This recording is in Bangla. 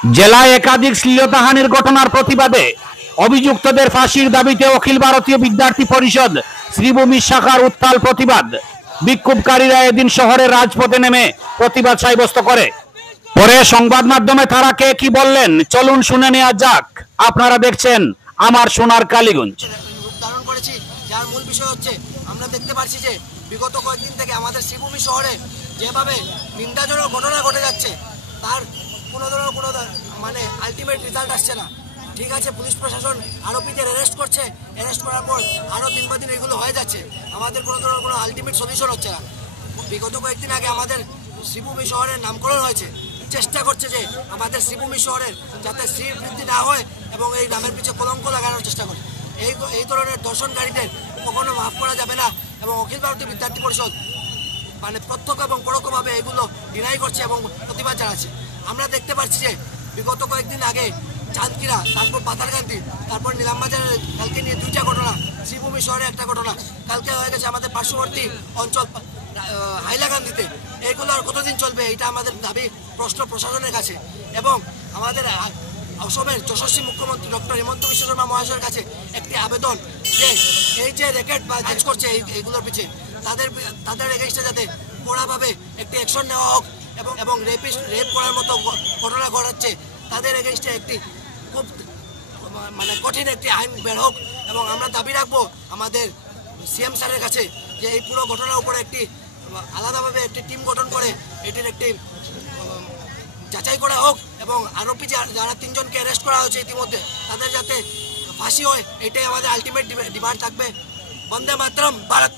জেলায় একাধিক শ্লীলতাহানির ঘটনার প্রতিবাদে অভিযুক্তদের ফাঁসির দাবিতে অখিল ভারতীয় বিদ্যার্থী পরিষদ শ্রীভূমি শাখার উত্তাল প্রতিবাদ। বিক্ষোভকারীরা এদিন শহরের রাজপথে নেমে প্রতিবাদ সাব্যস্ত করে। পরে সংবাদ মাধ্যমে তারা কে কি বললেন চলুন শুনে নেওয়া যাক। আপনারা দেখছেন আমার সোনার কালীগঞ্জ। ধারণ করেছি, যার মূল বিষয় হচ্ছে আমরা দেখতে পাচ্ছি যে বিগত কয়েকদিন থেকে আমাদের শ্রীভূমি শহরে যেভাবে নিন্দাজনক ঘটনা ঘটে যাচ্ছে তার কোনো ধরনের কোনো মানে আলটিমেট রেজাল্ট আসছে না। ঠিক আছে, পুলিশ প্রশাসন আরোপীদের অ্যারেস্ট করছে, অ্যারেস্ট করার পর আরও দিন বা দিন এগুলো হয়ে যাচ্ছে, আমাদের কোনো ধরনের কোনো আলটিমেট সলিউশন হচ্ছে না। বিগত কয়েকদিন আগে আমাদের শ্রীভূমি শহরের নামকরণ হয়েছে, চেষ্টা করছে যে আমাদের শ্রীভূমি শহরের যাতে শ্রী বৃদ্ধি না হয় এবং এই নামের পিছিয়ে কলঙ্ক লাগানোর চেষ্টা করে। এই ধরনের দর্শনকারীদের কখনো মাফ করা যাবে না এবং অখিল ভারতীয় বিদ্যার্থী পরিষদ মানে প্রত্যক্ষ এবং পরোক্ষভাবে এগুলো ডিনাই করছে এবং প্রতিবাদ জানাচ্ছে। আমরা দেখতে পাচ্ছি যে বিগত কয়েকদিন আগে চাঁদকিরা, তারপর পাতারকান্দি, তারপর নিলামবাজারের কালকে নিয়ে দুইটা ঘটনা, শ্রীভূমি শহরে একটা ঘটনা, কালকে হয়ে গেছে আমাদের পার্শ্ববর্তী অঞ্চল হাইলাকান্দিতে। এইগুলো আর কতদিন চলবে, এটা আমাদের দাবি প্রশ্ন প্রশাসনের কাছে এবং আমাদের অসমের যশস্বী মুখ্যমন্ত্রী ডক্টর হিমন্ত বিশ্ব শর্মা মহাশয়ের কাছে একটি আবেদন যে এই যে র্যাকেট বা কাজ করছে এইগুলোর পিছিয়ে তাদের এগেইনস্টে যাতে কড়াভাবে একটি অ্যাকশন নেওয়া হোক এবং রেপ করার মতো ঘটনা ঘটাচ্ছে তাদের এগেইনস্টে একটি খুব মানে কঠিন একটি আইন বের হোক। এবং আমরা দাবি রাখবো আমাদের সিএম স্যারের কাছে যে এই পুরো ঘটনার উপরে একটি আলাদাভাবে একটি টিম গঠন করে এটির একটি যাচাই করা হোক এবং আরোপী যারা 3 জনকে অ্যারেস্ট করা হয়েছে ইতিমধ্যে তাদের যাতে ফাঁসি হয়, এটাই আমাদের আলটিমেট ডিমান্ড থাকবে। বন্দে মাতরম, ভারত।